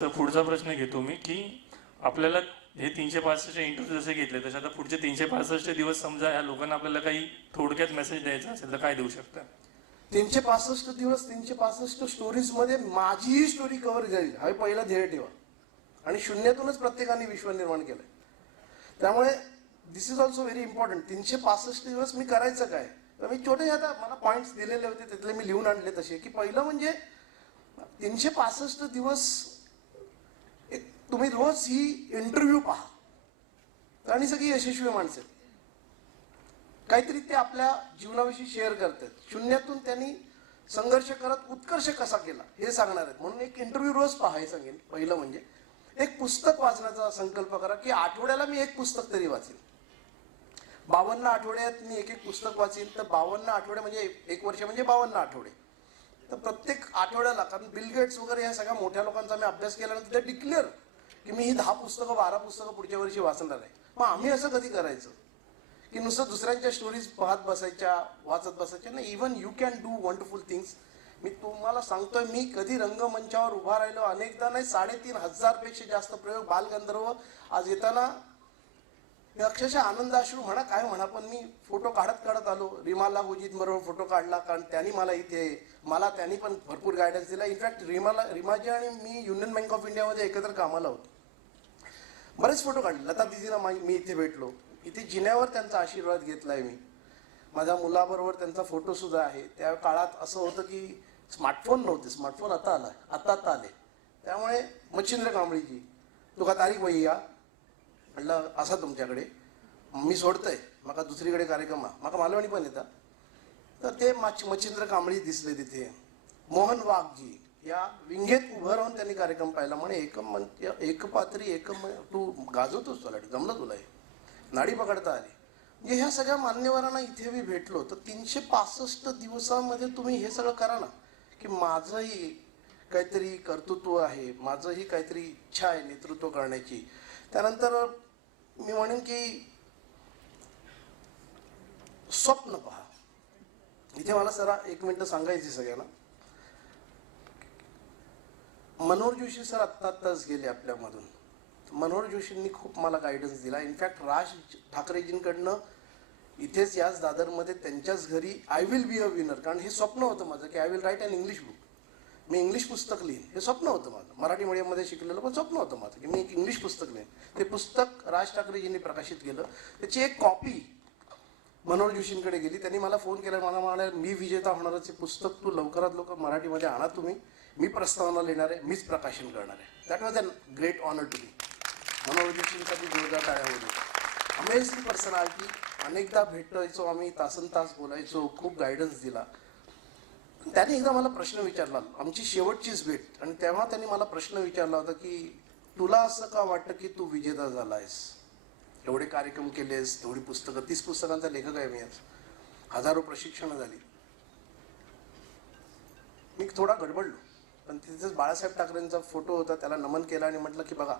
तर पुढचा प्रश्न घेतो मी की आपल्याला हे तीनशे पासष्ट इंटरव्ह्यू जसे घेतले तसे आता पुढचे तीनशे पासष्ट दिवस समजा या लोकांना आपल्याला काही थोडक्यात मेसेज द्यायचा असेल तर काय देऊ शकता? तीनशे पासष्ट दिवस तीनशे पासष्ट स्टोरीजमध्ये माझीही स्टोरी कव्हर झाली. हा पहिला ध्येय ठेवा. आणि शून्यातूनच प्रत्येकाने विश्व निर्माण केलंय. त्यामुळे this is also very important तीनशे पासष्ट दिवस मी करायचं काय? तर मी छोटे आता मला पॉईंट्स दिलेले होते तिथले मी लिहून आणले तसे की पहिलं म्हणजे तीनशे पासष्ट दिवस तुम्ही रोज ही इंटरव्ह्यू पहा. आणि सगळी यशस्वी माणसं. आहेत. काहीतरी ते आपल्या जीवनाविषयी शेअर करतात. शून्यातून त्यांनी संघर्ष करत उत्कर्ष कसा केला हे सांगणार आहेत. म्हणून एक इंटरव्ह्यू रोज पहा हे सांगेन. पहिलं म्हणजे एक पुस्तक वाचण्याचा संकल्प करा की आठवड्याला मी एक पुस्तक तरी वाचेन. बावन्न आठवड्यात मी एक एक पुस्तक वाचेन. तर बावन्न आठवडे म्हणजे एक वर्ष म्हणजे बावन्न आठवडे. तर प्रत्येक आठवड्याला कारण बिल गेट्स वगैरे या सगळ्या मोठ्या लोकांचा मी अभ्यास केल्यानंतर ते डिक्लेअर की मी ही दहा पुस्तकं बारा पुस्तकं पुढच्या वर्षी वाचणार आहे. मग आम्ही असं कधी करायचं? की नुसतं दुसऱ्यांच्या स्टोरीज पाहत बसायच्या वाचत बसायच्या नाही even you can do wonderful things मी तुम्हाला सांगतोय मी कधी रंगमंचावर उभा राहिलो अनेकदा नाही साडेतीन हजारपेक्षा जास्त प्रयोग बालगंधर्व आज येताना मी अक्षरशः आनंदाश्रू म्हणा काय म्हणा पण मी फोटो काढत काढत आलो. रिमाला गुजीत बरोबर फोटो काढला कारण त्यांनी मला इथे मला त्यांनी पण भरपूर गायडन्स दिला. इनफॅक्ट रिमाला रिमाजी आणि मी युनियन बँक ऑफ इंडियामध्ये एकत्र कामाला होतो. बरेच फोटो काढले. लता दिदीला माझी मी इथे भेटलो. इथे जिन्यावर त्यांचा आशीर्वाद घेतलाय मी. माझ्या मुलाबरोबर त्यांचा फोटोसुद्धा आहे. त्या काळात असं होतं की स्मार्टफोन नव्हते. स्मार्टफोन आता आला आता आता आले. त्यामुळे मच्छिंद्र कांबळीजी तुका तारीख वही म्हटलं असा तुमच्याकडे. मी सोडतंय. म्हाका दुसरीकडे कार्यक्रम हा. माका मालवणी पण येतात. तर ते मच मच्छिंद्र कांबळी दिसले तिथे. मोहन वाघजी. या विंगेत उभं राहून त्यांनी कार्यक्रम पाहिला. म्हणे एकम मन एक पात्री एकम तू गाजवतोस तुला जमलं तुला हे? नाडी पकडता आली. म्हणजे ह्या सगळ्या मान्यवरांना इथे मी भेटलो. तर तीनशे पासष्ट दिवसामध्ये तुम्ही हे सगळं करा ना की माझंही काहीतरी कर्तृत्व आहे माझंही काहीतरी इच्छा आहे नेतृत्व करण्याची. त्यानंतर मी म्हणेन की स्वप्न पहा. इथे मला जरा एक मिनटं सांगायची सगळ्यांना. मनोहर जोशी सर आत्ता आत्ताच गेले आपल्यामधून. मनोहर जोशींनी खूप मला गायडन्स दिला. इनफॅक्ट राज ठाकरेजींकडनं इथेच याच दादरमध्ये त्यांच्याच घरी I will be a winner कारण हे स्वप्न होतं माझं की I will write an English book me English पुस्तक लिहीन. हे स्वप्न होतं माझं. मराठी मीडियममध्ये शिकलेलं पण स्वप्न होतं माझं की मी एक इंग्लिश पुस्तक लिहीन. ते पुस्तक राज ठाकरेजींनी प्रकाशित केलं. त्याची एक कॉपी मनोहर जोशींकडे गेली. त्यांनी मला फोन केला. मला म्हणाले मी विजेता होणारच हे पुस्तक तू लवकरात लवकर मराठीमध्ये आणा तुम्ही. मी प्रस्तावना लिहिणार आहे मीच प्रकाशन करणार. आहे that was an great honour to me Manohar जोरदार टाळ्या होती अमेझिंग पर्सनॅलिटी अनेकदा भेटायचो आम्ही तासन तास बोलायचो खूप गायडन्स दिला. त्याने एकदा मला प्रश्न विचारला आमची शेवटचीच भेट. आणि तेव्हा त्यांनी मला प्रश्न विचारला होता की तुला असं का वाटतं की तू विजेता झाला आहेस एवढे कार्यक्रम केलेस तेवढी पुस्तकं तीस पुस्तकांचा लेखक आहे मी आज. हजारो प्रशिक्षणं झाली. मी थोडा गडबडलो. पण तिथेच बाळासाहेब ठाकरेंचा फोटो होता त्याला नमन केला आणि म्हटलं की बघा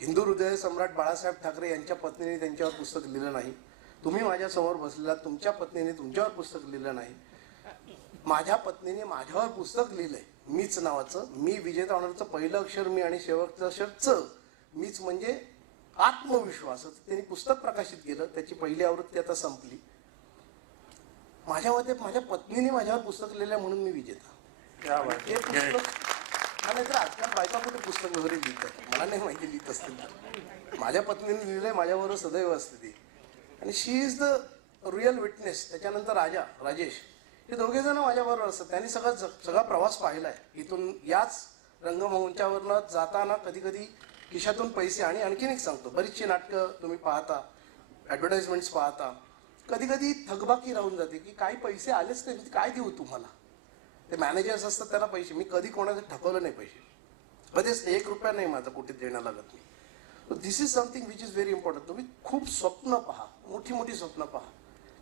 हिंदू हृदय सम्राट बाळासाहेब ठाकरे यांच्या पत्नीने त्यांच्यावर पुस्तक लिहिलं नाही. तुम्ही माझ्यासमोर बसलेला तुमच्या पत्नीने तुमच्यावर पुस्तक लिहिलं नाही. माझ्या पत्नीने माझ्यावर पुस्तक लिहिलंय. मीच नावाचं मी विजेता होणारचं पहिलं अक्षर मी आणि शेवटचं अक्षर च मीच म्हणजे आत्मविश्वासच. त्यांनी पुस्तक प्रकाशित केलं त्याची पहिली आवृत्ती आता संपली. माझ्या मते माझ्या पत्नीने माझ्यावर पुस्तक लिहिलंय म्हणून मी विजेता. हे. पुस्तक हा. नाहीतर आजकाल बायका कुठे पुस्तक वगैरे लिहितात मला नाही माहिती लिहित असतील तर. माझ्या पत्नीने लिहिलंय माझ्याबरोबर सदैव असते ती. आणि she is the real witness त्याच्यानंतर राजा राजेश. हे दोघे जण माझ्याबरोबर असतात. त्यांनी सगळं सगळा प्रवास पाहिलाय. इथून याच रंगमंचावरनं जाताना कधी कधी खिशातून पैसे आणि आणखीन एक सांगतो. बरीचशी नाटकं तुम्ही पाहता ॲडव्हर्टाइजमेंट्स पाहता. कधी कधी थकबाकी राहून जाते की काही पैसे आलेच नाही काय देऊ तुम्हाला? ते मॅनेजर्स असतात त्यांना पैसे. मी कधी कोणाचं ठकवलं नाही पैसे. कधीच एक रुपया नाही माझा कुठे देणं लागत नाही. This is something which is very important तुम्ही खूप स्वप्न पहा. मोठी मोठी स्वप्न पहा.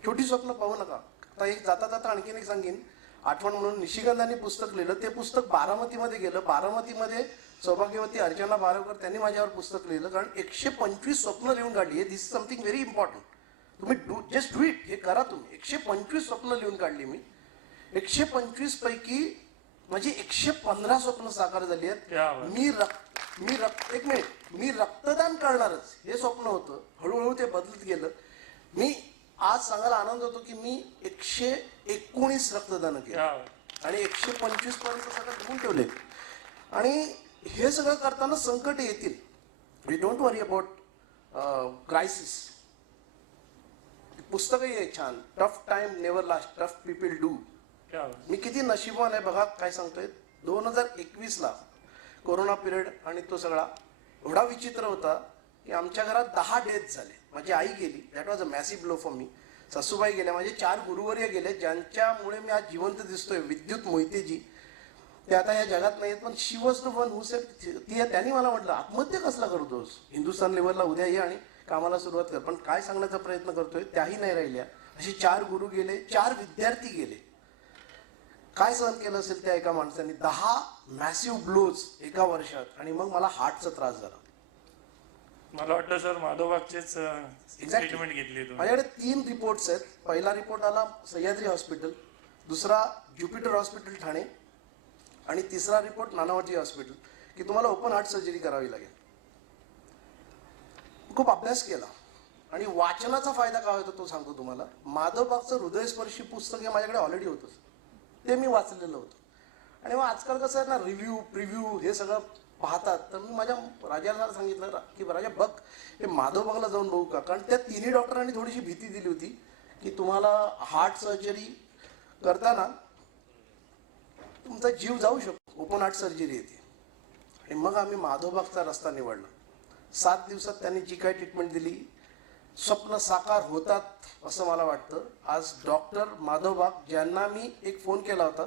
छोटी स्वप्न पाहू नका. आता एक जाता जाता आणखीन एक सांगेन. आठवण म्हणून निशिगंधाने पुस्तक लिहिलं. ते पुस्तक बारामतीमध्ये गेलं. बारामतीमध्ये सौभाग्यवती अर्चना बारवकर त्यांनी माझ्यावर पुस्तक लिहिलं. कारण एकशे पंचवीस स्वप्न लिहून काढली. This is something very important तुम्ही डू जस्ट डू इट हे करा तुम्ही. एकशे पंचवीस स्वप्न लिहून काढली मी. एकशे पंचवीस पैकी माझी एकशे पंधरा स्वप्न साकार झाली आहेत. मी रक्त मी रक्त एक मिनिट. मी रक्तदान करणारच. हे स्वप्न होतं. हळूहळू ते बदलत गेलं. मी आज सांगायला आनंद होतो की मी एकशे एकोणीस रक्तदान केलं. आणि एकशे पंचवीसपर्यंत सगळं लिहून ठेवले. आणि हे सगळं करताना संकट येतील. We don't worry about crisis पुस्तकही आहे छान. Tough time never last tough people do. मी किती नशिबान आहे बघा काय सांगतोय? दोन हजार एकवीसला कोरोना पिरियड आणि तो सगळा एवढा विचित्र होता की आमच्या घरात दहा डेथ झाले. माझी आई गेली. That was a massive blow for me सासूबाई गेल्या. माझे चार गुरुवर्य गेले ज्यांच्यामुळे मी आज जिवंत दिसतोय. विद्युत मोहितेजी ते आता या जगात नाही पण शी वन हु ती त्यांनी मला म्हटलं आत्महत्या कसला करतोस हिंदुस्थान लेवलला उद्या ये आणि कामाला सुरुवात कर. पण काय सांगण्याचा प्रयत्न करतोय त्याही नाही राहिल्या. असे चार गुरु गेले चार विद्यार्थी गेले. काय सहन केलं असेल त्या एका माणसाने? दहा मॅसिव्ह ब्लोज एका वर्षात. आणि मग मला हार्टचा त्रास झाला. मला वाटलं सर माधोबागचेच. ट्रीटमेंट घेतली माझ्याकडे तीन रिपोर्ट्स आहेत. पहिला रिपोर्ट आला सह्याद्री हॉस्पिटल दुसरा ज्युपिटर हॉस्पिटल ठाणे आणि तिसरा रिपोर्ट नानावटी हॉस्पिटल की तुम्हाला ओपन हार्ट सर्जरी करावी लागेल. खूप अभ्यास केला. आणि वाचनाचा फायदा काय होतो तो सांगतो तुम्हाला? माधवबागचं हृदयस्पर्शी पुस्तक हे माझ्याकडे ऑलरेडी होतं ते मी वाचलेलं होतं. आणि मग आजकाल कसं आहे ना रिव्ह्यू प्रिव्ह्यू हे सगळं पाहतात. तर मी माझ्या राजाला सांगितलं की राजा बघ हे माधवबागला जाऊन बघू का? कारण त्या तिन्ही डॉक्टरांनी थोडीशी भीती दिली होती की तुम्हाला हार्ट सर्जरी करताना तुमचा जीव जाऊ शकतो ओपन हार्ट सर्जरी येते. आणि मग आम्ही माधवबागचा रस्ता निवडला. सात दिवसात त्यांनी जी काही ट्रीटमेंट दिली स्वप्न साकार होतात असं मला वाटतं. आज डॉक्टर माधवबाग ज्यांना मी एक फोन केला होता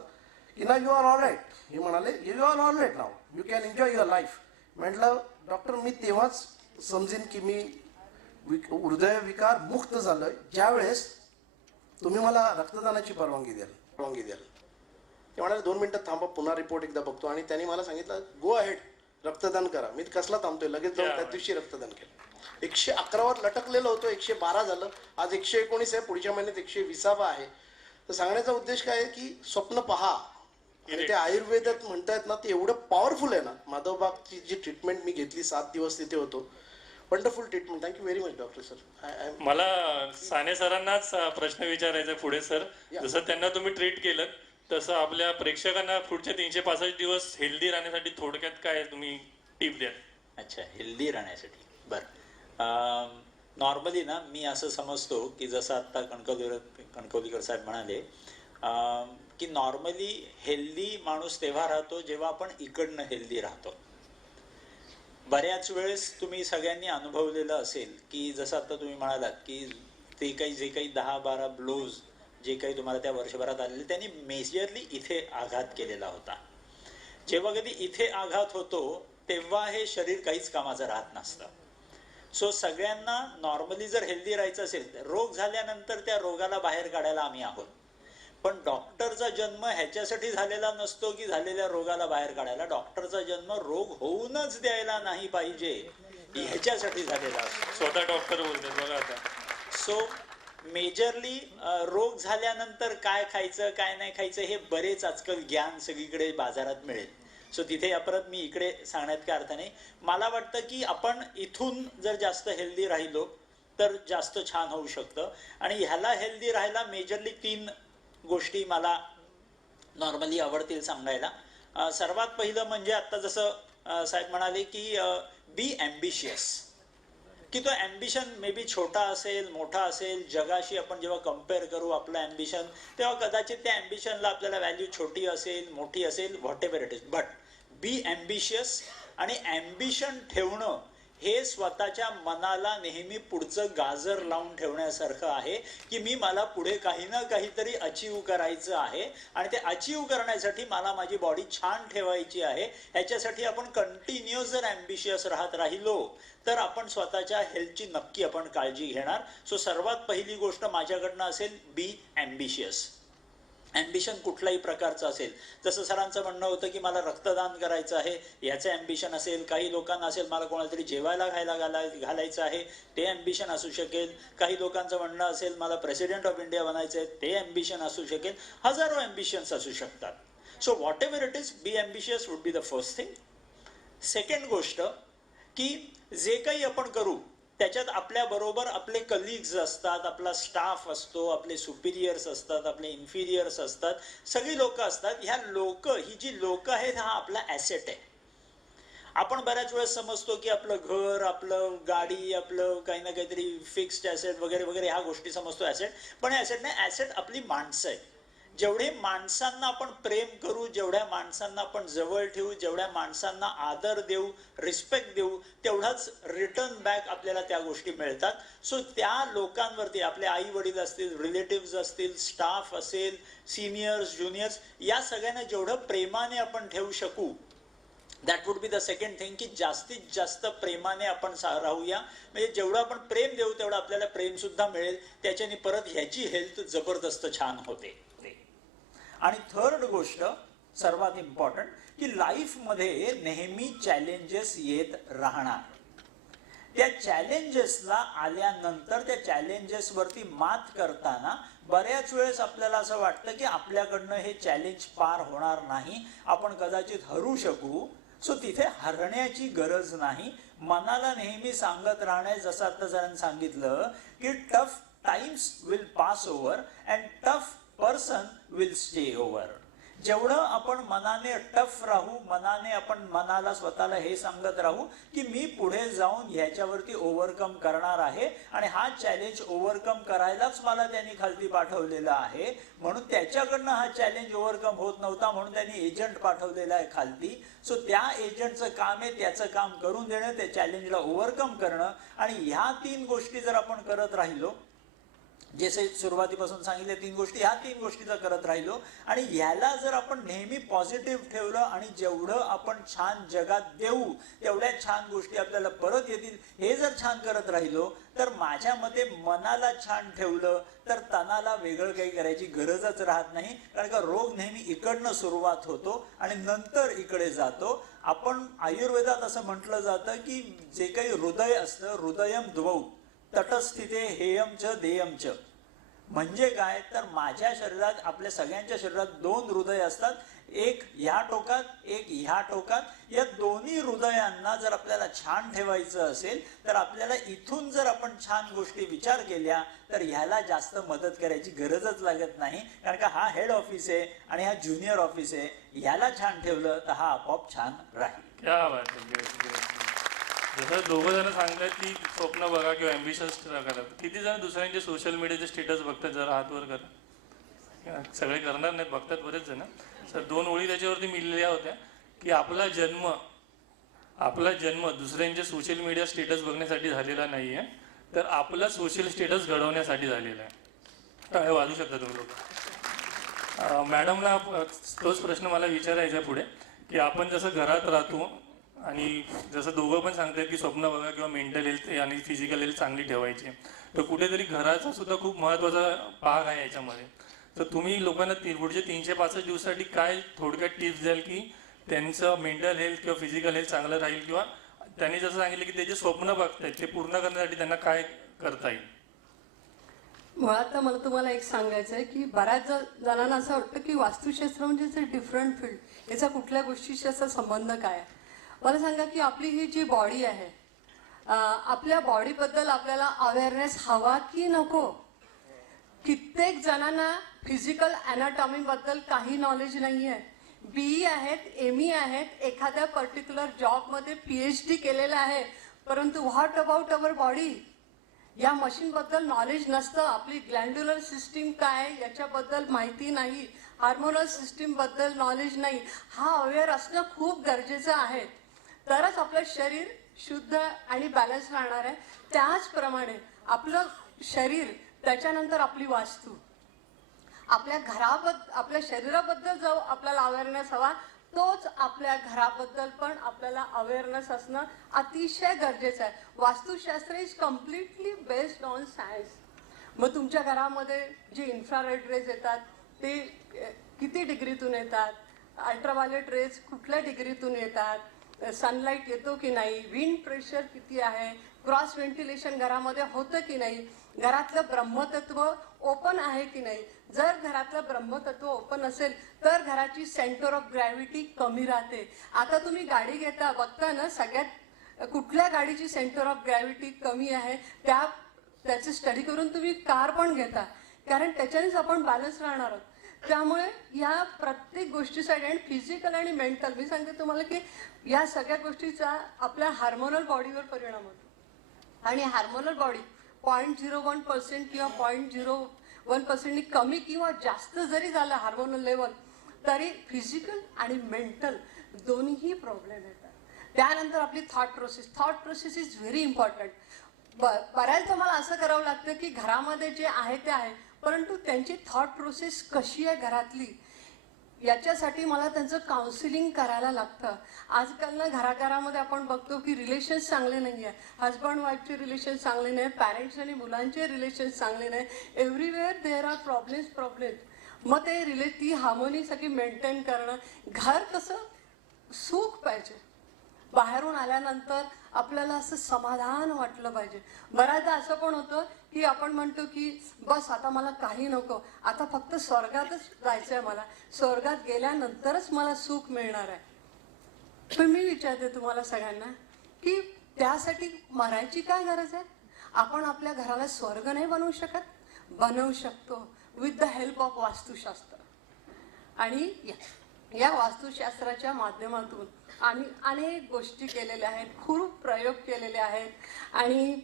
की ना यू आर ऑल राईट हे म्हणाले you are all right now you can enjoy your life म्हटलं डॉक्टर मी तेव्हाच समजेन की मी विक- हृदयविकार मुक्त झालोय. ज्यावेळेस तुम्ही मला रक्तदानाची परवानगी द्याल. परवानगी द्याल. ते म्हणाले दोन मिनिटात थांबा पुन्हा रिपोर्ट एकदा बघतो. आणि त्यांनी मला सांगितलं गो अहेड रक्तदान करा. मी कसला थांबतोय? लगेच जाऊन त्या दिवशी रक्तदान केलं. एकशे अकरावर लटकलेलं होतं एकशे बारा झालं. आज एकशे एकोणीस आहे पुढच्या महिन्यात एकशे विसावा आहे. तर सांगण्याचा उद्देश काय आहे की स्वप्न पहा. आणि ते आयुर्वेदात म्हणतायत ना ते एवढं पॉवरफुल आहे ना. माधवबागची जी ट्रीटमेंट मी घेतली सात दिवस तिथे होतो. Wonderful treatment thank you very much doctor sir मला साने सरांनाच प्रश्न विचारायचा पुढे सर. जसं त्यांना तुम्ही ट्रीट केलं तसं आपल्या प्रेक्षकांना पुढच्या तीनशे पासष्ट दिवस हेल्दी राहण्यासाठी थोडक्यात काय तुम्ही टिप द्या अच्छा हेल्दी राहण्यासाठी. बरं. नॉर्मली ना मी असं समजतो की जसं आत्ता कणकवलीकर कणकवलीकर साहेब म्हणाले की नॉर्मली हेल्दी माणूस तेव्हा राहतो जेव्हा आपण इकडनं हेल्दी राहतो. बऱ्याच वेळेस तुम्ही सगळ्यांनी अनुभवलेलं असेल की जसं आता तुम्ही म्हणालात की ते काही जे काही दहा बारा ब्लोज जे काही तुम्हाला त्या वर्षभरात आलेले त्यांनी मेजरली इथे आघात केलेला होता. जेव्हा कधी इथे आघात होतो तेव्हा हे शरीर काहीच कामाचं राहत नसतं. सो सगळ्यांना नॉर्मली जर हेल्दी राहायचं असेल तर रोग झाल्यानंतर त्या रोगाला बाहेर काढायला आम्ही आहोत. पण डॉक्टरचा जन्म ह्याच्यासाठी झालेला नसतो की झालेल्या रोगाला बाहेर काढायला. डॉक्टरचा जन्म रोग होऊनच द्यायला नाही पाहिजे ह्याच्यासाठी झालेला असतो. स्वतः डॉक्टर बोलतात बघा आता. सो मेजरली रोग झाल्यानंतर काय खायचं काय नाही खायचं हे बरेच आजकाल ज्ञान सगळीकडे बाजारात मिळेल. सो तिथे या परत मी इकडे सांगण्यात काय अर्थ नाही. मला वाटतं की आपण इथून जर जास्त हेल्दी राहिलो तर जास्त छान होऊ शकतं. आणि ह्याला हेल्दी राहायला मेजरली तीन गोष्टी मला नॉर्मली आवडतील सांगायला. सर्वात पहिलं म्हणजे आत्ता जसं साहेब म्हणाले की बी ॲम्बिशियस की तो ॲम्बिशन मे बी छोटा असेल मोठा असेल जगाशी आपण जेव्हा कंपेअर करू आपलं ॲम्बिशन तेव्हा कदाचित त्या ॲम्बिशनला आपल्याला व्हॅल्यू छोटी असेल मोठी असेल whatever it is but be ambitious आणि ॲम्बिशन ठेवणं हे स्वतःच्या मनाला नेहमी पुढचं गाजर लावून ठेवण्यासारखं आहे की मी मला पुढे काही ना काहीतरी अचीव करायचं आहे आणि ते अचीव करण्यासाठी मला माझी बॉडी छान ठेवायची आहे. ह्याच्यासाठी आपण कंटिन्युअस जर ॲम्बिशियस राहत राहिलो तर आपण स्वतःच्या हेल्थची नक्की आपण काळजी घेणार. सो सर्वात पहिली गोष्ट माझ्याकडनं असेल बी ॲम्बिशियस ॲम्बिशन कुठल्याही प्रकारचं असेल. जसं सरांचं म्हणणं होतं की मला रक्तदान करायचं आहे याचं ॲम्बिशन असेल काही लोकांना असेल मला कोणाला तरी जेवायला खायला घालाय घालायचं आहे ते ॲम्बिशन असू शकेल. काही लोकांचं म्हणणं असेल मला प्रेसिडेंट ऑफ इंडिया बनायचं आहे ते ॲम्बिशन असू शकेल. हजारो ॲम्बिशन्स असू शकतात. So whatever it is be ambitious would be the first thing second गोष्ट की जे काही आपण करू त्याच्यात आपल्याबरोबर आपले कलिग्ज असतात आपला स्टाफ असतो आपले सुपिरियर्स असतात आपले इन्फिरियर्स असतात. सगळी लोक असतात. ह्या लोक ही जी लोक आहेत हा आपला ॲसेट आहे. आपण बऱ्याच वेळेस समजतो की आपलं घर आपलं गाडी आपलं काही ना काहीतरी फिक्स्ड ॲसेट वगैरे वगैरे ह्या गोष्टी समजतो ॲसेट पण ॲसेट नाही ॲसेट आपली माणसं आहे जेवढे माणसांना आपण प्रेम करू जेवढ्या माणसांना आपण जवळ ठेवू जेवढ्या माणसांना आदर देऊ रिस्पेक्ट देऊ तेवढाच रिटर्न बॅक आपल्याला त्या गोष्टी मिळतात. सो त्या लोकांवरती आपले आई वडील असतील रिलेटिव्ह असतील स्टाफ असेल सिनियर्स ज्युनियर्स या सगळ्यांना जेवढं प्रेमाने आपण ठेवू शकू that would be the second thing की जास्तीत जास्त प्रेमाने आपण राहूया. म्हणजे जेवढं आपण प्रेम देऊ तेवढं आपल्याला प्रेम सुद्धा मिळेल. त्याच्याने परत ह्याची हेल्थ जबरदस्त छान होते. आणि थर्ड गोष्ट सर्वात इम्पॉर्टंट की लाईफमध्ये नेहमी चॅलेंजेस येत राहणार. त्या चॅलेंजेसला आल्यानंतर त्या चॅलेंजेसवरती मात करताना बऱ्याच वेळेस आपल्याला असं वाटतं की आपल्याकडनं हे चॅलेंज पार होणार नाही आपण कदाचित हरू शकू. सो तिथे हरण्याची गरज नाही. मनाला नेहमी सांगत राहणे जसं आता जरांनी सांगितलं की tough times will pass over and tough person will stay over जेवढं आपण मनाने टफ राहू मनाने आपण मनाला स्वतःला हे सांगत राहू की मी पुढे जाऊन ह्याच्यावरती ओव्हरकम करणार आहे आणि हा चॅलेंज ओव्हरकम करायलाच मला त्यांनी खालती पाठवलेला आहे. म्हणून त्याच्याकडनं हा चॅलेंज ओव्हरकम होत नव्हता म्हणून त्यांनी एजंट पाठवलेला आहे खालती. सो त्या एजंटचं काम आहे त्याचं काम करून देणं त्या चॅलेंजला ओव्हरकम करणं. आणि ह्या तीन गोष्टी जर आपण करत राहिलो जसे सुरुवातीपासून सांगितले तीन गोष्टी ह्या तीन गोष्टीचा करत राहिलो. आणि ह्याला जर आपण नेहमी पॉझिटिव्ह ठेवलं आणि जेवढं आपण छान जगात देऊ तेवढ्या छान गोष्टी आपल्याला परत येतील. हे जर छान करत राहिलो तर माझ्या मते मनाला छान ठेवलं तर तणाला वेगळं काही करायची गरजच राहत नाही. कारण का रोग नेहमी इकडनं सुरुवात होतो आणि नंतर इकडे जातो. आपण आयुर्वेदात असं म्हटलं जातं की जे काही हृदय असतं हृदयम ध्वऊ तटस्थिते हेयम च देयम च. म्हणजे काय? तर माझ्या शरीरात आपल्या सगळ्यांच्या शरीरात दोन हृदय असतात. एक ह्या टोकात एक ह्या टोकात. या दोन्ही हृदयांना जर आपल्याला छान ठेवायचं असेल तर आपल्याला इथून जर आपण छान गोष्टी विचार केल्या तर ह्याला जास्त मदत करायची गरजच लागत नाही. कारण का हा हेड ऑफिस आहे आणि हा ज्युनियर ऑफिस आहे. ह्याला छान ठेवलं तर हा आपोआप छान राहील. जसं दोघं जण सांगतात की स्वप्न बघा किंवा ॲम्बिशन्स करा. किती जण दुसऱ्यांचे सोशल मीडियाचे स्टेटस बघतात जरा हातवर करा. सगळे करणार नाहीत बघतात बरेच जण. सर दोन ओळी त्याच्यावरती मिळलेल्या होत्या की आपला जन्म आपला जन्म दुसऱ्यांचे सोशल मीडिया स्टेटस बघण्यासाठी झालेला नाही आहे तर आपला सोशल स्टेटस घडवण्यासाठी झालेला आहे. टाळे वाजू शकता तुम्ही लोक. मॅडमला तोच प्रश्न मला विचारायचा आहे पुढे की आपण जसं घरात राहतो आणि जसं दोघं पण सांगतात की स्वप्न बघा किंवा मेंटल हेल्थ आणि फिजिकल हेल्थ चांगली ठेवायची. तर कुठेतरी घराचा सुद्धा खूप महत्त्वाचा भाग आहे याच्यामध्ये. तर तुम्ही लोकांना पुढच्या तीनशे पासष्ट दिवसासाठी काय थोडक्यात टिप्स द्याल की त्यांचं मेंटल हेल्थ किंवा फिजिकल हेल्थ चांगलं राहील किंवा त्यांनी जसं सांगितलं की ते जे स्वप्न बघतायत ते पूर्ण करण्यासाठी त्यांना काय करता येईल? मुळात मला तुम्हाला एक सांगायचं आहे की बऱ्याच जणांना असं वाटतं की वास्तुशास्त्र म्हणजे डिफरंट फील्ड याचा कुठल्या गोष्टीशी असा संबंध काय आहे? मला सांगा की आपली ही जी बॉडी आहे आपल्या बॉडीबद्दल आपल्याला अवेअरनेस हवा की नको? कित्येक जणांना फिजिकल अनाटॉमीबद्दल काही नॉलेज नाही आहे बीई आहेत एम ई आहेत एखाद्या पर्टिक्युलर जॉबमध्ये पी एच डी केलेलं आहे परंतु व्हॉट अबाउट अवर बॉडी या मशीनबद्दल नॉलेज नसतं. आपली ग्लँड्युलर सिस्टीम काय याच्याबद्दल माहिती नाही. हार्मोनल सिस्टीमबद्दल नॉलेज नाही. हा अवेअर असणं खूप गरजेचं आहे. तरच आपलं शरीर शुद्ध आणि बॅलन्स राहणार आहे. त्याचप्रमाणे आपलं शरीर त्याच्यानंतर आपली वास्तू. आपल्या घराबद्दल आपल्या शरीराबद्दल जो आपल्याला अवेअरनेस हवा तोच आपल्या घराबद्दल पण आपल्याला अवेअरनेस असणं अतिशय गरजेचं आहे. Vastushastra is completely based on science मग तुमच्या घरामध्ये जे इन्फ्रारेड रेज येतात ते किती डिग्रीतून येतात? अल्ट्राव्हायलेट रेज कुठल्या डिग्रीतून येतात? सनलाईट येतो की नाही? विंड प्रेशर किती आहे? क्रॉस व्हेंटिलेशन घरामध्ये होतं की नाही? घरातलं ब्रह्मतत्व ओपन आहे की नाही? जर घरातलं ब्रह्मतत्व ओपन असेल तर घराची सेंटर ऑफ ग्रॅव्हिटी कमी राहते. आता तुम्ही गाडी घेता बघता ना सगळ्यात कुठल्या गाडीची सेंटर ऑफ ग्रॅव्हिटी कमी आहे त्या त्याची स्टडी करून तुम्ही कार पण घेता. कारण त्याच्यानेच आपण बॅलन्स राहणार आहोत. त्यामुळे या प्रत्येक गोष्टीसाठी आणि फिजिकल आणि मेंटल मी सांगते तुम्हाला की या सगळ्या गोष्टीचा आपल्या हार्मोनल बॉडीवर परिणाम होतो. आणि hormonal body point zero one percent किंवा पॉईंट झिरो वन पर्सेंटनी कमी किंवा जास्त जरी झालं हार्मोनल लेवल तरी फिजिकल आणि मेंटल दोन्हीही प्रॉब्लेम येतात. त्यानंतर आपली thought process thought process is very important ब बऱ्याचदा मला असं करावं लागतं की घरामध्ये जे आहे ते आहे परंतु त्यांची थॉट प्रोसेस कशी आहे घरातली याच्यासाठी मला त्यांचं काउन्सिलिंग करायला लागतं. आजकाल ना घराघरामध्ये आपण बघतो की रिलेशन्स चांगले नाही आहे हजबंड वाईफचे रिलेशन चांगले नाही पॅरेंट्स आणि मुलांचे रिलेशन्स चांगले नाही everywhere there are problems problems मग ते रिले ती हार्मोनी सगळी मेंटेन करणं घर कसं सुख पाहिजे. बाहेरून आल्यानंतर आपल्याला असं समाधान वाटलं पाहिजे. बऱ्याचदा असं पण होतं की आपण म्हणतो की बस आता मला काही नको. आता फक्त स्वर्गातच जायचं आहे मला. स्वर्गात गेल्यानंतरच मला सुख मिळणार आहे. पण मी विचारते तुम्हाला सगळ्यांना की त्यासाठी मरायची काय गरज आहे? आपण आपल्या घराला स्वर्ग नाही बनवू शकत? बनवू शकतो. With the help of Vastushastra. आणि या- वास्तुशास्त्राच्या माध्यमातून आम्ही अनेक गोष्टी केलेल्या आहेत खूप प्रयोग केलेले आहेत. आणि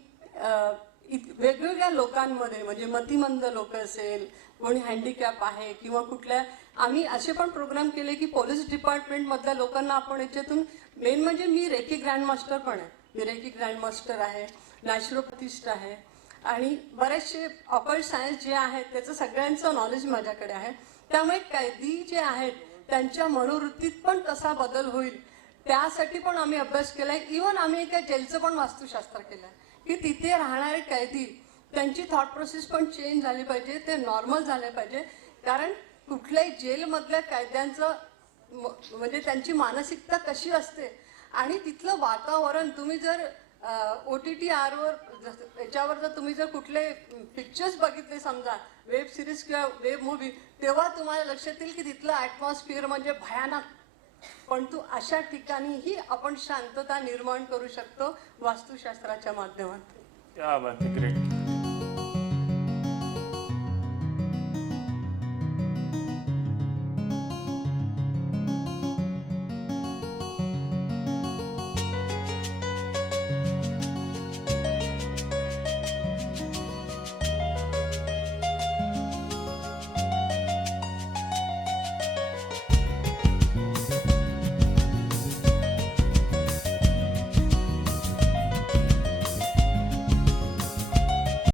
वेगवेगळ्या लोकांमध्ये म्हणजे मतिमंद लोक असेल कोणी हँडिकॅप आहे किंवा कुठल्या आम्ही असे पण प्रोग्राम केले की पोलीस डिपार्टमेंटमधल्या लोकांना आपण याच्यातून मेन म्हणजे मी रेकी ग्रँडमास्टर पण आहे. मी रेकी ग्रँडमास्टर आहे नॅचरोपॅथिस्ट आहे. आणि बरेचसे ऑकल्ट सायन्स जे आहेत त्याचं सगळ्यांचं नॉलेज माझ्याकडे आहे. त्यामुळे कैदी जे आहेत त्यांच्या मनोवृत्तीत पण तसा बदल होईल. त्यासाठी पण आम्ही अभ्यास केला आहे इवन आम्ही एका जेलचं पण वास्तुशास्त्र केलंय. की तिथे राहणारे कैदी त्यांची थॉट प्रोसेस पण चेंज झाली पाहिजे ते नॉर्मल झाले पाहिजे. कारण कुठल्याही जेलमधल्या कैद्यांचं म- म्हणजे त्यांची मानसिकता कशी असते आणि तिथलं वातावरण तुम्ही जर ओ टी टी आरवर याच्यावर जर तुम्ही जर कुठले पिक्चर्स बघितले समजा वेब सिरीज किंवा वेब मूवी तेव्हा तुम्हाला लक्षात येईल की तिथलं ॲटमॉस्फिअर म्हणजे भयानक. पण तू अशा ठिकाणीही आपण शांतता निर्माण करू शकतो वास्तुशास्त्राच्या माध्यमातून.